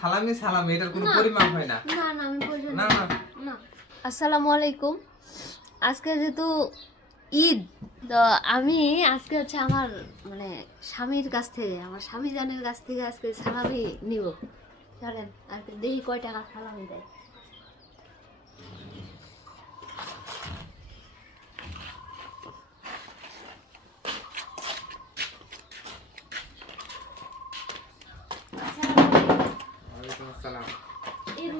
সালামি সালামি এটার কোনো। পরিমাপ হয় না। না না আমি না না। আসসালামু আলাইকুম। আজকে যেহেতু ঈদ তো আমি আজকে হচ্ছে আমার মানে স্বামীর কাছ থেকে আমার স্বামী জানের কাছ থেকে আজকে সালামি নিব। চলেন আর দেখি কয় টাকা সালামি দেয় ওয়ালাইকুম আসসালাম ঈদ মোবারক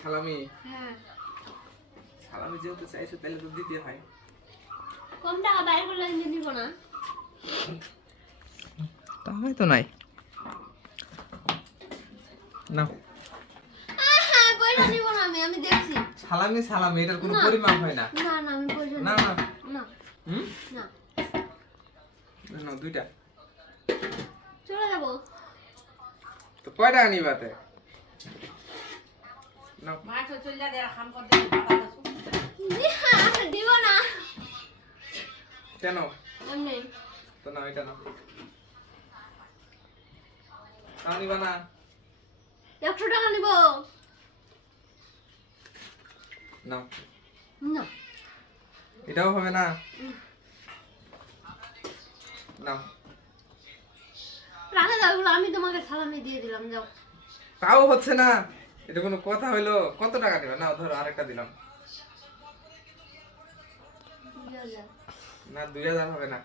সালামি হ্যাঁ। সালামি যেহেতু চাইছো তাহলে তো দিতে হয়। কম টাকা বাইর করলে আমি নিব না। তা হয়তো নাই। না হ্যাঁ পয়সা নিব না আমি আমি দেখছি। সালামি সালামি এটার কোনো না। পরিমাপ হয় না। না না আমি পয়সা না নিব না। না। হুম? না। না দুইটা। চলে যাব। তো? কয় টাকা নিবাতে না হ্যাঁ আমি দিব না কেন এমনি তো না এটা না তাও নিবা না একশো টাকা নিব না না এটাও হবে না না রাখে দাও আমি তোমাকে সালামি দিয়ে দিলাম যাও তাও হচ্ছে না এটা কোনো কথা হইল কত টাকা নিবা না ধরো আরেকটা দিলাম। না দুই হাজার হবে না।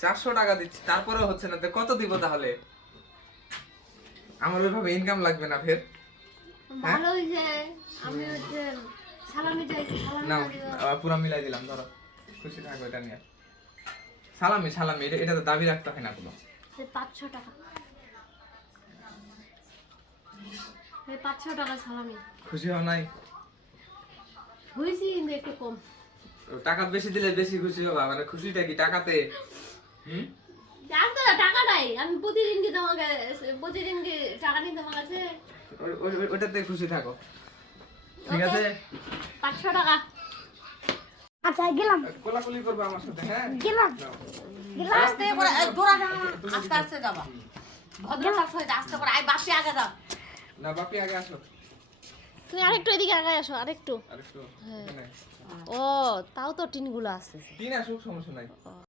চারশো টাকা দিচ্ছি তারপরেও হচ্ছে না। কত দিব তাহলে? আমার ওইভাবে ইনকাম লাগবে না ফের। পুরা মিলাই দিলাম ধরো। খুশি থাকো এটা নিয়ে। সালামি সালামি এটা এটা তো দাবি রাখতে হয় না কোনো। পাঁচশো টাকা। এই পাঁচশো টাকা সালামি। খুশি হও নাই? হয়েছি কিন্তু একটু কম। টাকা বেশি দিলে বেশি খুশি হবা মানে খুশিটা কি টাকাতে? হুম? জানতো টাকা নাই। আমি প্রতিদিন কি তোমাকে প্রতিদিন কি টাকা নিই তোমার কাছে? ওই- ওই- ওই- ওটাতে খুশি থাকো। ঠিক আছে? পাঁচশো টাকা। আচ্ছা গেলাম। কোলাকুলি করবে আমার সাথে হ্যাঁ? গেলাম। আস্তে করে দৌড়া আস্তে আস্তে যাবা। ভদ্রতার সহিত আস্তে করে আই বাপি আগে যাও। না বাপি আগে আসো। তুমি আরেকটু এদিকে আগে আসো আরেকটু। আরেকটু হ্যাঁ। ও তাও তো টিনগুলো আছে। টিন আসুক সমস্যা নাই।